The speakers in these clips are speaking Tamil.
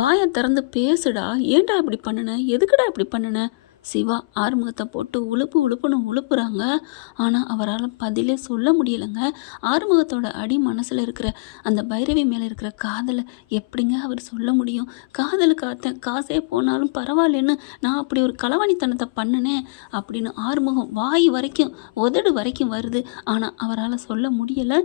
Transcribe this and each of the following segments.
வாயை திறந்து பேசுடா, ஏன்டா இப்படி பண்ணுன, எதுக்குடா இப்படி பண்ணுன? சிவா ஆறுமுகத்தை போட்டு உழுப்பு உழுப்புன்னு உழுப்புறாங்க. ஆனால் அவரால் பதிலே சொல்ல முடியலைங்க. ஆறுமுகத்தோட அடி மனசில் இருக்கிற அந்த பைரவி மேலே இருக்கிற காதலை எப்படிங்க அவர் சொல்ல முடியும்? காதலுக்காக காசே போனாலும் பரவாயில்லன்னு நான் அப்படி ஒரு களவாணித்தனத்தை பண்ணினேன் அப்படின்னு ஆறுமுகம் வாய் வரைக்கும் உதடு வரைக்கும் வருது. ஆனால் அவரால் சொல்ல முடியலை.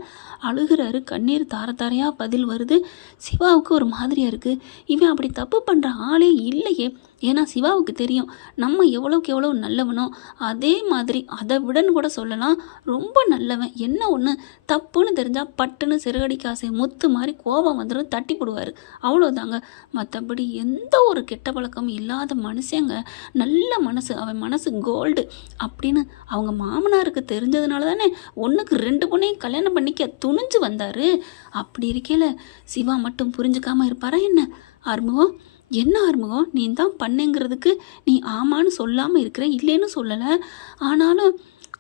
அழுகிறாரு, கண்ணீர் தார தாரையாக பதில் வருது. சிவாவுக்கு ஒரு மாதிரியாக இருக்குது. இவன் அப்படி தப்பு பண்ணுற ஆளே இல்லையே. ஏன்னா சிவாவுக்கு தெரியும் நம்ம எவ்வளோக்கு எவ்வளோ நல்லவனோ அதே மாதிரி அதை விடன்னு கூட சொல்லலாம் ரொம்ப நல்லவன். என்ன ஒன்று தப்புன்னு தெரிஞ்சால் பட்டுன்னு சிறுகடி காசை முத்து மாதிரி கோபம் வந்துடும், தட்டி போடுவார், அவ்வளோதாங்க. மற்றபடி எந்த ஒரு கெட்ட பழக்கமும் இல்லாத மனுஷங்க, நல்ல மனசு, அவன் மனசு கோல்டு அப்படின்னு அவங்க மாமனாருக்கு தெரிஞ்சதுனால தானே 1க்கு 2 பொண்ணையும் கல்யாணம் பண்ணிக்க துணிஞ்சு வந்தார். அப்படி இருக்கையில் சிவா மட்டும் புரிஞ்சுக்காமல் இருப்பாரா என்ன? ஆறுமுகம், என்ன ஆறுமுகம், நீ தான் பண்ணேங்கிறதுக்கு நீ ஆமான்னு சொல்லாமல் இருக்கிற, இல்லைன்னு சொல்லலை, ஆனாலும்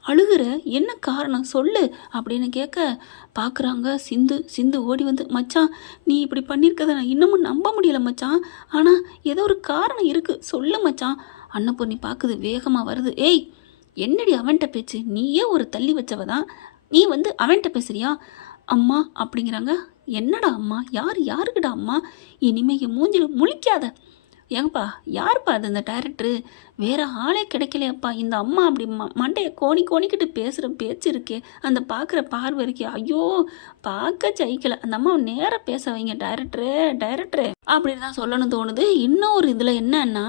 அழுகிற, என்ன காரணம் சொல்லு அப்படின்னு கேட்க பார்க்குறாங்க. சிந்து ஓடி வந்து, மச்சான் நீ இப்படி பண்ணியிருக்கதை நான் இன்னமும் நம்ப முடியலை மச்சான், ஆனால் ஏதோ ஒரு காரணம் இருக்குது, சொல்லு மச்சான். அன்னபூர்ணி பார்க்குது, வேகமாக வருது. ஏய் என்னடி அவன்கிட்ட பேச்சு, நீயே ஒரு தள்ளி வச்சவ தான், நீ வந்து அவன்கிட்ட பேசுறியா? அம்மா அப்படிங்கிறாங்க. என்னடா அம்மா, யாருக்குடா அம்மா? இனிமேல் என் மூஞ்சில் முழிக்காத. ஏங்கப்பா, யாருப்பா அது? இந்த டைரக்டரு வேறு ஆளே கிடைக்கலையப்பா. இந்த அம்மா அப்படி மண்டையை கோணிக்கிட்டு பேசுகிற பேச்சு இருக்கே, அந்த பார்க்குற பார்வை இருக்கே, ஐயோ பார்க்க ஜெயிக்கலை. அந்த அம்மாவை நேராக பேச வைங்க டைரக்டரு அப்படின்னு தான் சொல்லணும்னு தோணுது. இன்னும் ஒரு இதில் என்னன்னா,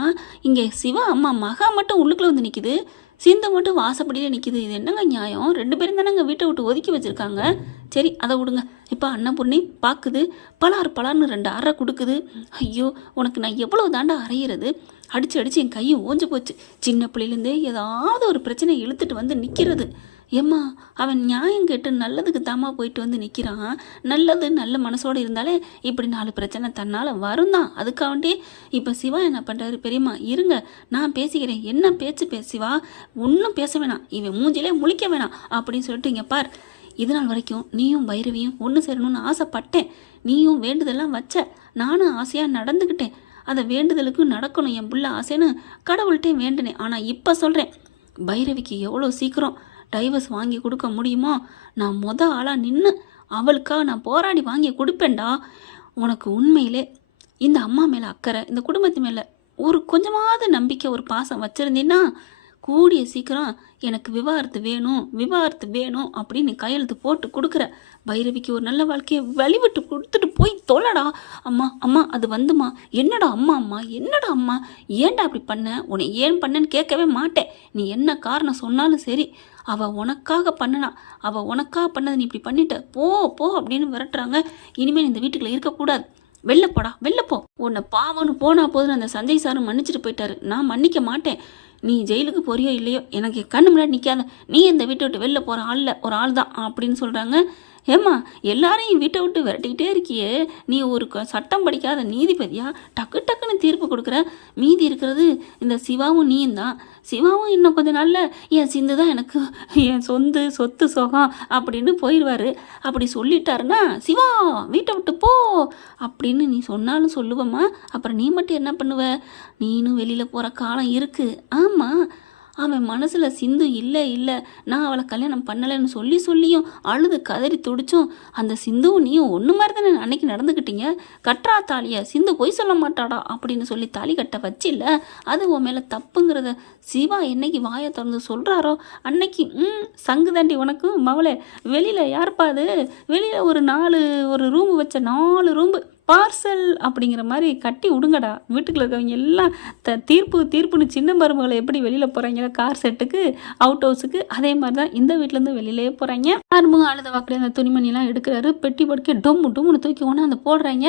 இங்கே சிவா அம்மா மகா மட்டும் உள்ளுக்குள்ளே வந்து நிற்கிது, சிந்து மட்டும் வாசப்படியே நிற்கிது. இது என்னங்க நியாயம்? 2 பேரும் தானேங்க வீட்டை விட்டு ஒதுக்கி வச்சுருக்காங்க. சரி அதை விடுங்க. இப்போ அன்னபூர்ணி பார்க்குது, பலார்னு 2 அறை கொடுக்குது. ஐயோ உனக்கு நான் எவ்வளோ தாண்டா அறையிறது, அடித்து என் கையும் ஓஞ்சு போச்சு. சின்ன பிள்ளையிலேருந்தே ஏதாவது ஒரு பிரச்சனை இழுத்துட்டு வந்து நிற்கிறது. ஏம்மா அவன் நியாயம் கேட்டு நல்லதுக்கு தாமா போயிட்டு வந்து நிற்கிறான். நல்ல மனசோடு இருந்தாலே இப்படி 4 பிரச்சனை தன்னால் வரும் தான். அதுக்காண்டி இப்போ சிவா என்ன பண்ணுறாரு? பெரியம்மா இருங்க, நான் பேசிக்கிறேன், என்ன பேச்சு சிவா, ஒன்றும் பேச வேணாம், இவன் மூஞ்சிலே முழிக்க வேணாம் அப்படின்னு சொல்லிட்டு, இங்கே பார், இது நாள் வரைக்கும் நீயும் பைரவியும் ஒன்று சேரணும்னு ஆசைப்பட்டேன், நீயும் வேண்டுதெல்லாம் வச்ச, நானும் ஆசையாக நடந்துக்கிட்டேன், அதை வேண்டுதலுக்கும் நடக்கணும் என் புள்ள ஆசைன்னு கடவுள்கிட்டையும் வேண்டினேன். ஆனால் இப்போ சொல்கிறேன், பைரவிக்கு எவ்வளோ சீக்கிரம் டைவர்ஸ் வாங்கி கொடுக்க முடியுமோ நான் ஆளாக நின்று அவளுக்காக நான் போராடி வாங்கி கொடுப்பேன்டா. உனக்கு உண்மையிலே இந்த அம்மா மேலே அக்கறை, இந்த குடும்பத்து மேலே ஒரு கொஞ்சமாவது நம்பிக்கை, ஒரு பாசம் வச்சுருந்தீன்னா கூடிய சீக்கிரம் எனக்கு விவாகரத்து வேணும் அப்படின்னு கையெழுத்து போட்டு கொடுக்குற. பைரவிக்கு ஒரு நல்ல வாழ்க்கையை வழிவிட்டு கொடுத்துட்டு போய் தொலைடா. அம்மா அது வந்துமா, என்னடா அம்மா ஏன்டா அப்படி பண்ண, உன்னை ஏன் பண்ணேன்னு கேட்கவே மாட்டேன். நீ என்ன காரணம் சொன்னாலும் சரி, அவள் உனக்காக பண்ணதை நீ இப்படி பண்ணிட்ட, போ அப்படின்னு விரட்டுறாங்க. இனிமேல் இந்த வீட்டுக்குள்ளே இருக்கக்கூடாது, வெளில போ. உன்னை பாவம்னு போனா போதுன்னு அந்த சஞ்சய் சாரும் மன்னிச்சுட்டு போயிட்டாரு, நான் மன்னிக்க மாட்டேன். நீ ஜெயிலுக்கு போறியோ இல்லையோ எனக்கு கண்ணு முன்னாடி நிற்காத, நீ இந்த வீட்டை விட்டு வெளில போகிற ஒரு ஆள் தான் அப்படின்னு சொல்கிறாங்க. ஏம்மா எல்லாரையும் வீட்டை விட்டு விரட்டிக்கிட்டே இருக்கியே, நீ ஒரு சட்டம் படிக்காத நீதிபதியா, டக்குன்னு தீர்ப்பு கொடுக்குற. மீதி இருக்கிறது இந்த சிவாவும் நீயும் தான். சிவாவும் இன்னும் கொஞ்சம் நாளில் என் சிந்து தான் எனக்கு என் சொத்து சுகம் அப்படின்னு போயிடுவார். அப்படி சொல்லிட்டாருன்னா சிவா வீட்டை விட்டு போ அப்படின்னு நீ சொன்னாலும் சொல்லுவம்மா. அப்புறம் நீ மட்டும் என்ன பண்ணுவ? நீனும் வெளியில் போகிற காலம் இருக்குது. ஆமாம், அவன் மனசில் சிந்து இல்லை நான் அவளை கல்யாணம் பண்ணலைன்னு சொல்லியும் அழுது கதறி துடிச்சோம். அந்த சிந்துவும் நீயும் ஒன்று மாதிரி தானே அன்னைக்கு நடந்துக்கிட்டீங்க. கட்டுறா தாலியை, சிந்து பொய் சொல்ல மாட்டாடா அப்படின்னு சொல்லி தாலி கட்ட வச்சில்ல, அது உன் மேலே தப்புங்கிறத சிவா என்னைக்கு வாயை திறந்து சொல்கிறாரோ அன்னைக்கு சங்கு தாண்டி உனக்கும் மவளே. வெளியில் யாருப்பா அது? வெளியில் ஒரு ரூமு வச்ச 4 ரூம்பு பார்சல் அப்படிங்கிற மாதிரி கட்டி விடுங்கடா. வீட்டுக்குள்ள இருக்கவங்க எல்லாம் தீர்ப்புன்னு சின்ன மருமகளை எப்படி வெளியில் போகிறாங்களோ கார் செட்டுக்கு, அவுட் ஹவுஸுக்கு, அதே மாதிரி தான் இந்த வீட்டிலேருந்து வெளியிலே போகிறாங்க. ஆறுமுகம் அழுத வாக்கில் அந்த துணிமணிலாம் எடுக்கிறாரு. பெட்டி படுக்க டொம்முன்னு தூக்கி கொண்டு போடுறாங்க.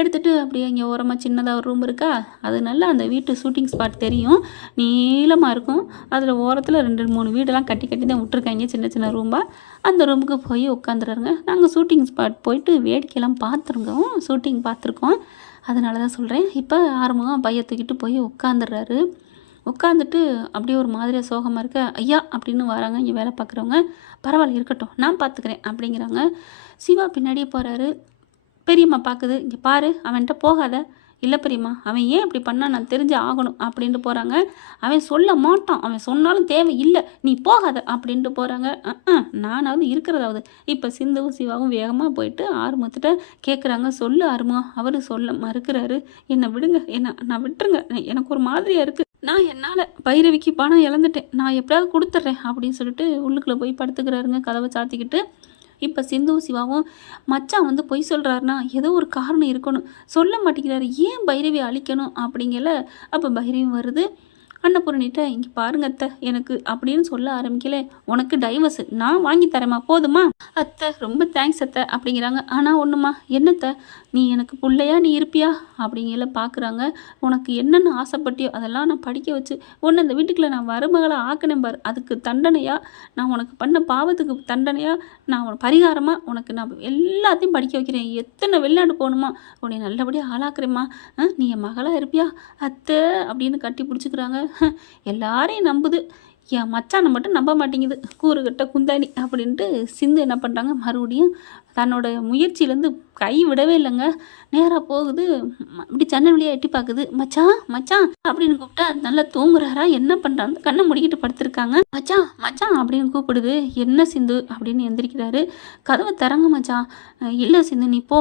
எடுத்துகிட்டு அப்படியே இங்கே ஓரமாக சின்னதாக ஒரு ரூம் இருக்கா, அது நல்லா அந்த வீட்டு ஷூட்டிங் ஸ்பாட் தெரியும், நீளமாக இருக்கும். அதில் ஓரத்தில் 2-3 வீடெல்லாம் கட்டி தான் விட்டுருக்காங்க, சின்ன ரூம்பாக. அந்த ரூமுக்கு போய் உட்காந்துருங்க. நாங்கள் ஷூட்டிங் ஸ்பாட் போயிட்டு வேடிக்கையெல்லாம் ஷூட்டிங் பார்த்துருக்கோம். அதனால தான் சொல்கிறேன். இப்போ ஆறுமுகம் பையை தூக்கிட்டு போய் உட்காந்துடுறாரு. உட்காந்துட்டு அப்படியே ஒரு மாதிரியாக சோகமாக இருக்க, ஐயா அப்படின்னு வராங்க இங்கே வேலை பார்க்குறவங்க. பரவாயில்ல இருக்கட்டும், நான் பார்த்துக்கிறேன் அப்படிங்கிறாங்க. சிவா பின்னாடியே போகிறாரு. பெரியம்மா பார்க்குது, இங்கே பாரு அவன்கிட்ட போகாத, இல்லை பெரியம்மா, அவன் ஏன் இப்படி பண்ணா நான் தெரிஞ்சு ஆகணும் அப்படின்ட்டு போகிறாங்க. அவன் சொல்ல மாட்டான், அவன் சொன்னாலும் தேவை இல்லை, நீ போகாத அப்படின்ட்டு போகிறாங்க. நானாவது இருக்கிறதாவது. இப்போ சிந்துவும் சிவாவும் வேகமாக போயிட்டு ஆறுமுகத்திட்ட கேட்குறாங்க, சொல்லு ஆறுமுகம். அவர் சொல்ல மறுக்கிறாரு. என்னை விடுங்க, நான் விட்டுருங்க, எனக்கு ஒரு மாதிரியாக இருக்குது, நான் என்னால் பைரவிக்கு பணம் இழந்துட்டேன், நான் எப்படியாவது கொடுத்துட்றேன் அப்படின்னு சொல்லிட்டு உள்ளுக்குள்ளே போய் படுத்துக்கிறாருங்க கதவை சாத்திக்கிட்டு. இப்போ சிந்துவும் சிவாவும் மச்சான் வந்து பொய் சொல்கிறாருன்னா ஏதோ ஒரு காரணம் இருக்கணும், சொல்ல மாட்டேங்கிறாரு, ஏன் பைரவி அழிக்கணும் அப்படிங்கல. அப்போ பைரவி வருது. அன்னபூரணிட்ட இங்கே பாருங்க அத்தை எனக்கு அப்படின்னு சொல்ல ஆரம்பிக்கல. உனக்கு டைவர்ஸ் நான் வாங்கி தரேம்மா, போதுமா? அத்தை ரொம்ப தேங்க்ஸ் அத்தை அப்படிங்கிறாங்க. ஆனால் ஒன்றுமா, என்னத்தை, நீ எனக்கு பிள்ளையா நீ இருப்பியா அப்படிங்கல பார்க்குறாங்க. உனக்கு என்னென்ன ஆசைப்பட்டியோ அதெல்லாம் நான் படிக்க வச்சு உன்னை இந்த வீட்டுக்குள்ளே நான் மருமகளை ஆக்கினேன் பாரு, அதுக்கு தண்டனையா, நான் உனக்கு பண்ண பாவத்துக்கு தண்டனையா, நான் பரிகாரமாக உனக்கு நான் எல்லாத்தையும் படிக்க வைக்கிறேன், எத்தனை வெளிநாடு போகணுமா உன்னை நல்லபடியாக ஆளாக்குறேம்மா, நீ என் மகளாக இருப்பியா அத்தை அப்படின்னு கட்டி பிடிச்சிக்கிறாங்க. எல்லாரையும் நம்புது, என் மச்சானை மட்டும் நம்ப மாட்டேங்குது, கூறுகட்ட குந்தாணி அப்படின்ட்டு சிந்து என்ன பண்ணுறாங்க, மறுபடியும் தன்னோட முயற்சியிலேருந்து கை விடவே இல்லைங்க. நேராக போகுது, இப்படி ஜன்னல் வழியாக எட்டி பார்க்குது. மச்சான் மச்சான் அப்படின்னு கூப்பிட்டா நல்லா தூங்குறாரா என்ன பண்ணுறாங்க, கண்ணை முடிக்கிட்டு படுத்துருக்காங்க. மச்சான் மச்சான் அப்படின்னு கூப்பிடுது. என்ன சிந்து அப்படின்னு எந்திரிக்கிறாரு. கதவை திறங்க மச்சான். இல்லை சிந்து நீ போ,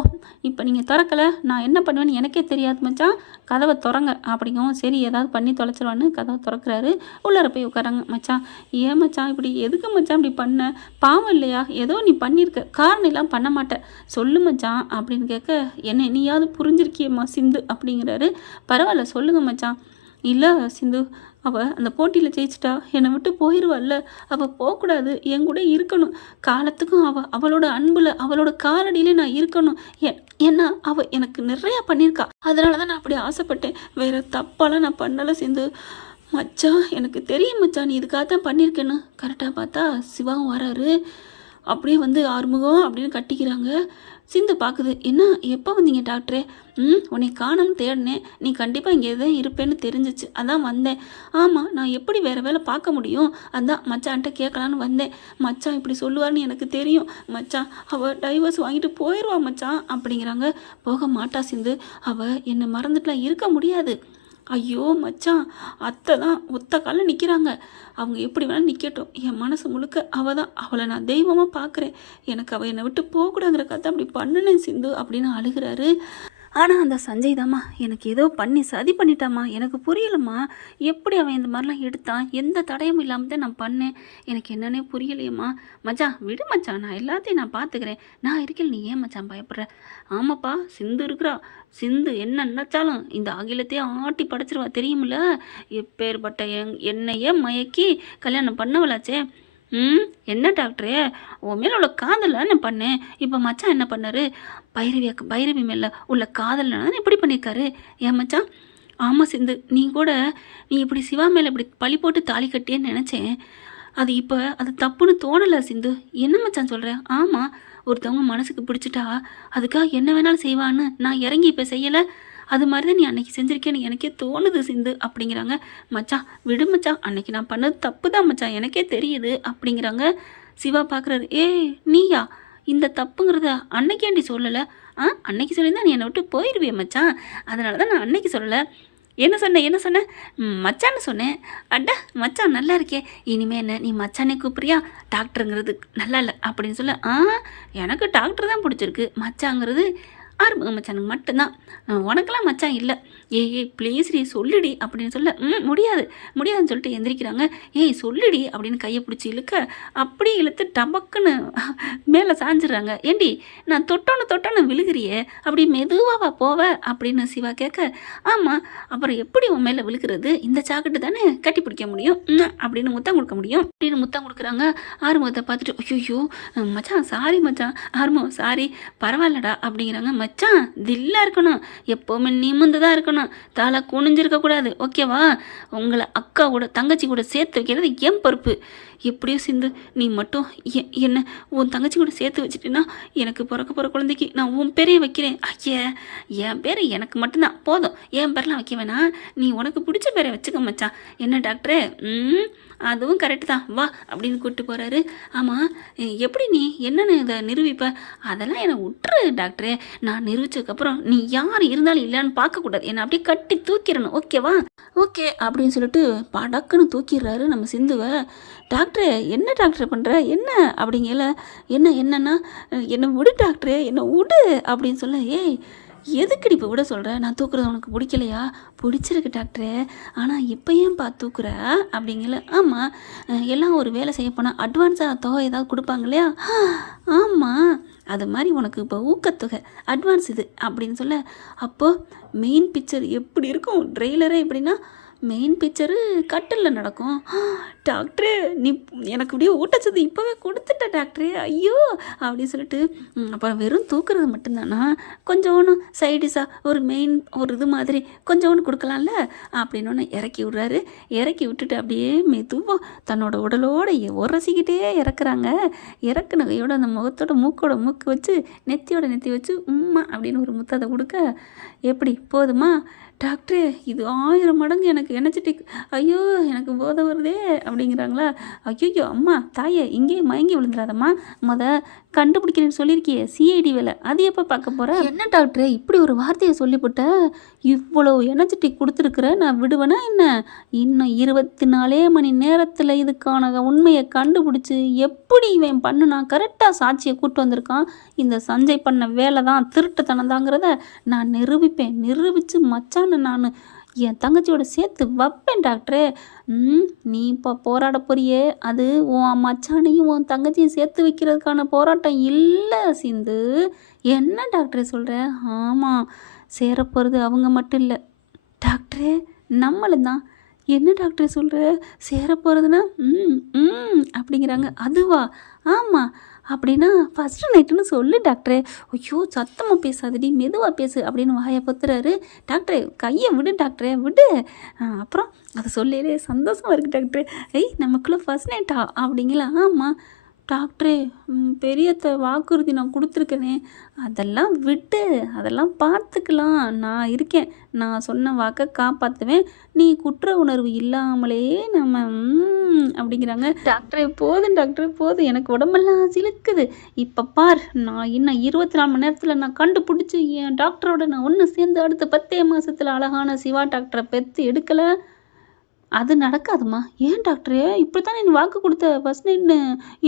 இப்போ நீங்கள் திறக்கலை நான் என்ன பண்ணுவேன்னு எனக்கே தெரியாது மச்சான், கதவை திறங்க அப்படிங்கவும். சரி ஏதாவது பண்ணி தொலைச்சிருவான்னு கதவை திறக்கிறாரு. உள்ளார போய் உட்காராங்க. மச்சான் ஏன் மச்சான் இப்படி, எதுக்கு மச்சான் இப்படி பண்ண, பாவம் இல்லையா, ஏதோ நீ பண்ணியிருக்க, காரணம் எல்லாம் பண்ண மாட்டேன், சொல்லு மச்சான் அப்படின்னு கேட்க, என்ன நீயாவது புரிஞ்சிருக்கியம்மா சிந்து அப்படிங்கிறாரு. பரவாயில்ல சொல்லுங்க மச்சான். இல்லை சிந்து, அவள் அந்த போட்டியில் ஜெயிச்சிட்டா, என்னை விட்டு போயிடுவாள்ல, அவள் போகக்கூடாது, என் கூட இருக்கணும், காலத்துக்கும் அவளோட அன்பில் அவளோட காலடியிலே நான் இருக்கணும், ஏன்னா அவள் எனக்கு நிறையா பண்ணியிருக்கா, அதனால தான் நான் அப்படி ஆசைப்பட்டேன், வேறு தப்பாலாம் நான் பண்ணலை சிந்து. மச்சான் எனக்கு தெரியும் மச்சான் நீ இதுக்காக தான் பண்ணியிருக்கேன்னு. கரெக்டாக பார்த்தா சிவாவும் வராரு. அப்படியே வந்து ஆறுமுகம் அப்படின்னு கட்டிக்கிறாங்க. சிந்து பார்க்குது. என்ன எப்போ வந்தீங்க டாக்டரே? உன்னை காணோம்னு தேடினேன், நீ கண்டிப்பாக இங்கே எதாவது இருப்பேன்னு தெரிஞ்சிச்சு, அதான் வந்தேன். ஆமாம் நான் எப்படி வேறு வேலை பார்க்க முடியும், அதான் மச்சான்ட்ட கேட்கலான்னு வந்தேன். மச்சான் இப்படி சொல்லுவார்னு எனக்கு தெரியும் மச்சான், அவள் டைவர்ஸ் வாங்கிட்டு போயிடுவா மச்சான் அப்படிங்கிறாங்க. போக மாட்டா சிந்து, அவள் என்னை மறந்துட்டுலாம் இருக்க முடியாது. ஐயோ மச்சான், அத்தை தான் ஒத்த காலில் நிற்கிறாங்க, அவங்க எப்படி வேணாலும் நிற்கட்டும், என் மனசு முழுக்க அவள் தான், அவளை நான் தெய்வமாக பார்க்குறேன், எனக்கு அவள் என்னை விட்டு போகக்கூடாங்கிற கதை அப்படி பண்ணினேன் சிந்து அப்படின்னு அழுகிறாரு. ஆனால் அந்த சஞ்சய் தாம்மா எனக்கு ஏதோ பண்ணி சதி பண்ணிட்டாம்மா, எனக்கு புரியலம்மா, எப்படி அவன் இந்த மாதிரிலாம் எடுத்தான், எந்த தடையும் இல்லாமல் தான் நான் பண்ணேன், எனக்கு என்னன்னே புரியலையம்மா. மச்சான் விடு மச்சான், நான் எல்லாத்தையும் நான் பார்த்துக்கிறேன், நான் இருக்கேன், நீ ஏன் மச்சான் பயப்படுற? ஆமாப்பா சிந்து இருக்கிறா, சிந்து என்ன நினச்சாலும் இந்த அகிலத்தையே ஆட்டி படைச்சிருவா தெரியுமில்ல, எப்பேற்பட்ட என்னையே மயக்கி கல்யாணம் பண்ணவளாச்சே. என்ன டாக்டரே, உன் மேலே உள்ள காதல் நான் பண்ணேன், இப்போ மச்சான் என்ன பண்ணாரு, பைரவி மேலே உள்ள காதல் இப்படி பண்ணியிருக்காரு ஏன் மச்சான்? ஆமாம் சிந்து, நீ இப்படி சிவா மேலே இப்படி பழி போட்டு தாலி கட்டியேன்னு நினச்சேன், அது இப்போ அது தப்புன்னு தோணலை சிந்து. என்ன மச்சான் சொல்கிறேன்? ஆமாம், ஒருத்தவங்க மனசுக்கு பிடிச்சிட்டா அதுக்காக என்ன வேணாலும் செய்வான்னு நான் இறங்கி இப்போ செய்யலை, அது மாதிரி தான் நீ அன்னைக்கு செஞ்சுருக்கேன்னு எனக்கே தோணுது சிந்து அப்படிங்கிறாங்க. மச்சான் விடு மச்சான், அன்னைக்கு நான் பண்ணது தப்பு தான் மச்சான், எனக்கே தெரியுது அப்படிங்கிறாங்க. சிவா பார்க்குறாரு. நீயா இந்த தப்புங்கிறத அன்னைக்கேண்டி சொல்லலை? அன்னைக்கு சொல்லியிருந்தா நீ என்னை விட்டு போயிடுவிய மச்சான், அதனால தான் நான் அன்னைக்கு சொல்லலை. என்ன சொன்னேன் மச்சான்னு சொன்னேன். அட்டா மச்சான் நல்லா இருக்கே, இனிமே என்ன நீ மச்சானே கூப்பிட்றியா, டாக்டருங்கிறது நல்லா இல்லை அப்படின்னு சொல்ல. எனக்கு டாக்டர் தான் பிடிச்சிருக்கு, மச்சாங்கிறது ஆறுமுகம் மச்சானுக்கு மட்டும்தான், உனக்கெல்லாம் மச்சான் இல்லை. ஏய் ப்ளீஸ் நீ சொல்லுடி அப்படின்னு சொல்ல. முடியாதுன்னு சொல்லிட்டு எந்திரிக்கிறாங்க. சொல்லுடி அப்படின்னு கையை பிடிச்சி இழுக்க, அப்படியே இழுத்து டபக்குன்னு மேலே சாஞ்சிடுறாங்க. ஏண்டி நான் தொட்டோன்னு விழுகிறியே, அப்படி மெதுவாவா போவ அப்படின்னு சிவா கேட்க, ஆமாம் அப்புறம் எப்படி உன் மேலே விழுகிறது, இந்த சாக்கெட்டு தானே கட்டி பிடிக்க முடியும் அப்படின்னு முத்தம் கொடுக்க முடியும் அப்படின்னு முத்தம் கொடுக்குறாங்க. ஆறுமுகத்தை பார்த்துட்டு ஐயோ மச்சான் சாரி மச்சான், ஆறுமுகம் சாரி பரவாயில்லடா அப்படிங்கிறாங்க. மச்சான் தில்லா இருக்கணும், எப்போவுமே நிமிந்து தான் இருக்கணும், தலை குனிஞ்சிருக்கக்கூடாது ஓகேவா, உங்களை அக்கா கூட தங்கச்சி கூட சேர்த்து வைக்கிறது என் பொறுப்பு. எப்படியோ சிந்து நீ மட்டும் என்ன உன் தங்கச்சி கூட சேர்த்து வச்சுட்டேன்னா எனக்கு பிறக்க போகிற குழந்தைக்கு நான் உன் பேரையே வைக்கிறேன். ஐயா என் பேரை எனக்கு மட்டும்தான் போதும், என் பேரெலாம் வைக்க வேணாம், நீ உனக்கு பிடிச்ச பேரை வச்சுக்க மச்சான். என்ன டாக்டரே? அதுவும் கரெக்டு தான், வா அப்படின்னு கூப்பிட்டு போகிறாரு. ஆமாம், எப்படி நீ என்னென்னு இதை நிரூபிப்ப? அதெல்லாம் என்னை விட்டுரு டாக்டரே. நான் நிரூபிச்சதுக்கப்புறம் நீ யார் இருந்தாலும் இல்லைன்னு பார்க்கக்கூடாது, என்னை அப்படியே கட்டி தூக்கிடணும், ஓகேவா? ஓகே அப்படின்னு சொல்லிட்டு படக்குன்னு தூக்கிடுறாரு நம்ம சிந்துவை. டாக்டரே என்ன டாக்டர் பண்ணுற என்ன அப்படிங்கல. என்னன்னா என்னை விடு டாக்டரே, என்னை விடு அப்படின்னு சொல்ல. ஏய் எதுக்குடி இப்போ விட சொல்கிற? நான் தூக்குறது உனக்கு பிடிக்கலையா? பிடிச்சிருக்கு டாக்டரே, ஆனால் இப்போ ஏன்பா தூக்குற அப்படிங்கல. ஆமாம், எல்லாம் ஒரு வேலை செய்ய போனால் அட்வான்ஸாக தொகை ஏதாவது கொடுப்பாங்க இல்லையா? ஆமாம், அது மாதிரி உனக்கு இப்போ ஊக்கத்தொகை அட்வான்ஸ் இது அப்படின்னு சொல்ல. அப்போது மெயின் பிக்சர் எப்படி இருக்கும்? ட்ரெய்லரே எப்படின்னா மெயின் பிக்சரு கட்டிலில் நடக்கும். டாக்டரே நீ எனக்கு அப்படியே ஊட்டச்சத்து இப்போவே கொடுத்துட்ட டாக்டரே, ஐயோ அப்படின்னு சொல்லிட்டு. அப்புறம் வெறும் தூக்குறது மட்டும்தானா, கொஞ்சோன்னு சைடிஷாக ஒரு மெயின் ஒரு இது மாதிரி கொஞ்சோன்னு கொடுக்கலாம்ல அப்படின்னு இறக்கி விட்றாரு. இறக்கி விட்டுட்டு அப்படியே மெதுவாக தன்னோட உடலோட உரசிக்கிட்டே இறக்குறாங்க. இறக்குன கையோட அந்த முகத்தோட மூக்கோட மூக்கு வச்சு நெத்தியோட நெத்தி வச்சு உம்மா அப்படின்னு ஒரு முத்தத்தை கொடுக்க. எப்படி போதுமா டாக்டரே? இது 1000 மடங்கு எனக்கு எனர்ஜெட்டிக். ஐயோ எனக்கு போதை வருதே அப்படிங்கிறாங்களா. ஐயோ அம்மா தாயே, இங்கேயே மயங்கி விழுந்துடாதம்மா, கண்டுபிடிக்கிறேன்னு சொல்லியிருக்கியே சிஐடி வேலை, அது எப்போ பார்க்க போகிறேன்? என்ன டாக்டரே இப்படி ஒரு வார்த்தையை சொல்லிவிட்ட? இவ்வளோ எனர்ஜெட்டிக் கொடுத்துருக்குற, நான் விடுவேனா என்ன? இன்னும் 24 மணி நேரத்தில் இதுக்கான உண்மையை கண்டுபிடிச்சி எப்படி இவன் பண்ணுனா கரெக்டாக சாட்சியை கூப்பிட்டு வந்திருக்கான். இந்த சஞ்சய் பண்ண வேலை தான் திருட்டுத்தனம் தாங்கிறத நான் நிரூபித்து மச்சான் நான் என் தங்கச்சியோட சேர்த்து வைப்பேன் டாக்டரே. நீ இப்போ போராட போறியே, அது உன் மச்சானையும் உன் தங்கச்சியும் சேர்த்து வைக்கிறதுக்கான போராட்டம் இல்லை சிந்து. என்ன டாக்டரே சொல்கிற? ஆமாம், சேரப்போகிறது அவங்க மட்டும் இல்லை டாக்டரே, நம்மளும் தான். என்ன டாக்டர் சொல்கிற? சேரப்போகிறதுனா அப்படிங்கிறாங்க. அதுவா? ஆமாம், அப்படின்னா ஃபஸ்ட்டு நைட்டுன்னு சொல்லு டாக்டரே. ஐயோ சத்தமாக பேசாதடி, மெதுவாக பேசு அப்படின்னு வாயை பொத்துறாரு. டாக்டரே கையை விடு டாக்டரே விடு. அப்புறம் அதை சொல்லலே சந்தோஷமாக இருக்குது டாக்டரே. நமக்குள்ளே ஃபஸ்ட் நைட்டா அப்படிங்களா? ஆமாம் டாக்டரே, பெரியத்த வாக்குறுதி நான் கொடுத்துருக்கேனே, அதெல்லாம் விட்டு அதெல்லாம் பார்த்துக்கலாம், நான் இருக்கேன், நான் சொன்ன வாக்கை காப்பாற்றுவேன், நீ குற்ற உணர்வு இல்லாமலே நம்ம அப்படிங்கிறாங்க. டாக்டரே போதும் டாக்டரே போதும், எனக்கு உடம்பெல்லாம் சிலுக்குது. இப்போ பார், நான் இன்னும் 24 மணி நேரத்தில் நான் கண்டுபிடிச்சி என் டாக்டரோட நான் ஒன்று சேர்ந்து அடுத்த 10 மாதத்தில் அழகான சிவா டாக்டரை பெற்று எடுக்கலை. அது நடக்காதுமா. ஏன் டாக்டரே இப்படி தானே நீ வாக்கு கொடுத்த ஃபஸ்ட் நைட்னு?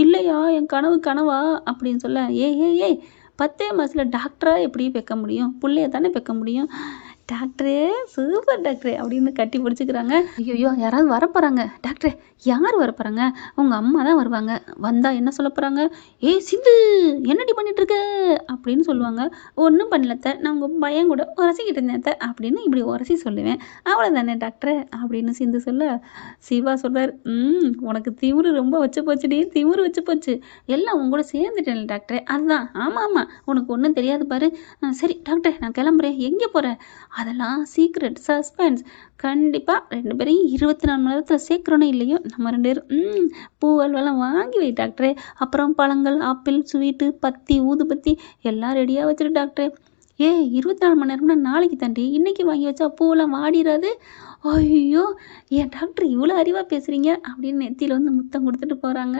இல்லையா என் கனவா அப்படின்னு சொல்ல. ஏய் 10 மாதத்தில் டாக்டராக எப்படி பெக்க முடியும்? பிள்ளைய தானே பெக்க முடியும். டாக்டரே சூப்பர் டாக்டரே அப்படின்னு கட்டி பிடிச்சிக்கிறாங்க. ஐயோ யாராவது வரப்போகிறாங்க. டாக்டரே யார் வரப்போகிறாங்க? உங்கள் அம்மா தான் வருவாங்க. வந்தால் என்ன சொல்ல போகிறாங்க? ஏய் சிந்து என்னடி பண்ணிகிட்ருக்க அப்படின்னு சொல்லுவாங்க. ஒன்றும் பண்ணலத்த, நான் உங்கள் பையன் கூட உரசிக்கிட்டு இருந்தேன் அப்படின்னு இப்படி உரசி சொல்லுவேன், அவ்வளோதானே டாக்டரே அப்படின்னு சிந்து சொல்ல. சிவா சொல்கிறார், உனக்கு திமிரு ரொம்ப வச்சு போச்சுடி, திமிரு வச்சு போச்சு, எல்லாம் உங்க கூட சேர்ந்துட்டேன் டாக்டரே. அதுதான் ஆமாம் உனக்கு ஒன்றும் தெரியாது பாரு. சரி டாக்டரே நான் கிளம்புறேன். எங்கே போகிறேன்? அதெல்லாம் சீக்ரெட் சஸ்பென்ஸ். கண்டிப்பாக 2 பேரையும் 24 மணி நேரத்தில் சேர்க்குறோன்னு இல்லையோ நம்ம 2 பேரும் பூ அல்வெல்லாம் வாங்கி வை டாக்டரே. அப்புறம் பழங்கள், ஆப்பிள், ஸ்வீட்டு, பத்தி, ஊதுபத்தி எல்லாம் ரெடியாக வச்சுரு டாக்டரே. 24 மணி நேரம்னா நாளைக்கு தாண்டி, இன்றைக்கி வாங்கி வச்சா பூவெல்லாம் வாடிடாது. ஐயோ ஏன் டாக்டர் இவ்வளோ அறிவாக பேசுகிறீங்க அப்படின்னு நெத்தியில் முத்தம் கொடுத்துட்டு போகிறாங்க.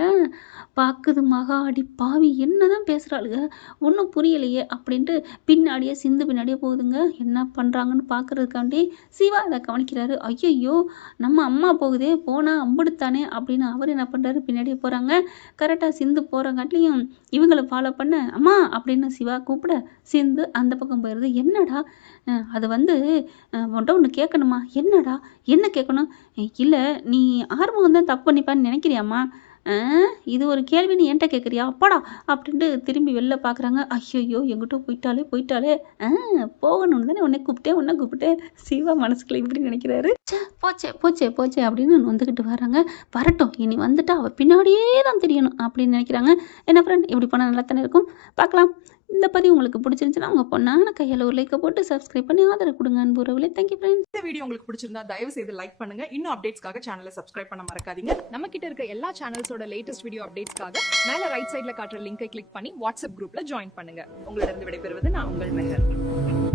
பார்க்குது மகா, அடி பாவி என்ன தான் பேசுகிறாளுங்க, ஒன்றும் புரியலையே அப்படின்ட்டு பின்னாடியே சிந்து பின்னாடியே போகுதுங்க. என்ன பண்ணுறாங்கன்னு பார்க்குறதுக்காண்டி சிவா அதை கவனிக்கிறாரு. ஐயோ நம்ம அம்மா போகுதே, போனால் அம்புடுத்தானே அப்படின்னு அவர் என்ன பண்ணுறாரு, பின்னாடியே போகிறாங்க. கரெக்டாக சிந்து போகிறங்காட்டிலையும் இவங்களை ஃபாலோ பண்ண அம்மா அப்படின்னு சிவா கூப்பிட சிந்து அந்த பக்கம் போயிடுது. என்னடா அது உன்ட்ட ஒன்று கேட்கணுமா? என்னடா என்ன கேட்கணும்? இல்லை நீ ஆறுமுகம் தான் தப்பு பண்ணிப்பான்னு நினைக்கிறியாம்மா? இது ஒரு கேள்வி நீ என்கிட்ட கேட்குறியா? அப்பாடா அப்படின்ட்டு திரும்பி வெளில பார்க்குறாங்க. ஐயோ எங்கிட்ட போயிட்டாலே போகணும்னு தானே உன்னை கூப்பிட்டேன். சிவா மனசுக்குள்ள இப்படி நினைக்கிறாரு. போச்சே அப்படின்னு வந்துக்கிட்டு வராங்க. வரட்டும், இனி வந்துட்டா அவள் பின்னாடியே தான் தெரியணும் அப்படின்னு நினைக்கிறாங்க. என்ன ஃப்ரெண்ட், இப்படி பண்ணால் நல்லா தானே இருக்கும். பார்க்கலாம். இந்த பதிவு உங்களுக்கு பிடிச்சிருந்துச்சுன்னா உங்கள் பொண்ணான கையால் ஒரு லைக்கை போட்டு சப்ஸ்கிரைப் பண்ணி ஆதரவு கொடுங்க அன்புறவுகளே. Thank you friends. இந்த வீடியோ உங்களுக்கு பிடிச்சிருந்தா தயவு செய்து லைக் பண்ணுங்க. இன்னும் அப்டேட்ஸ்க்காக சேனலை சப்ஸ்கிரைப் பண்ண மறக்காதீங்க. நம்ம கிட்ட இருக்க எல்லா சேனல்ஸோட லேட்டஸ்ட் வீடியோ அப்டேட்ஸ்க்காக மேல ரைட் சைட்ல காட்டுற லிங்கை கிளிக் பண்ணி வாட்ஸ்அப் குரூப்ல ஜாயின் பண்ணுங்க. உங்களிடம் விடைபெறுவது நான் உங்கள் மெஹர்.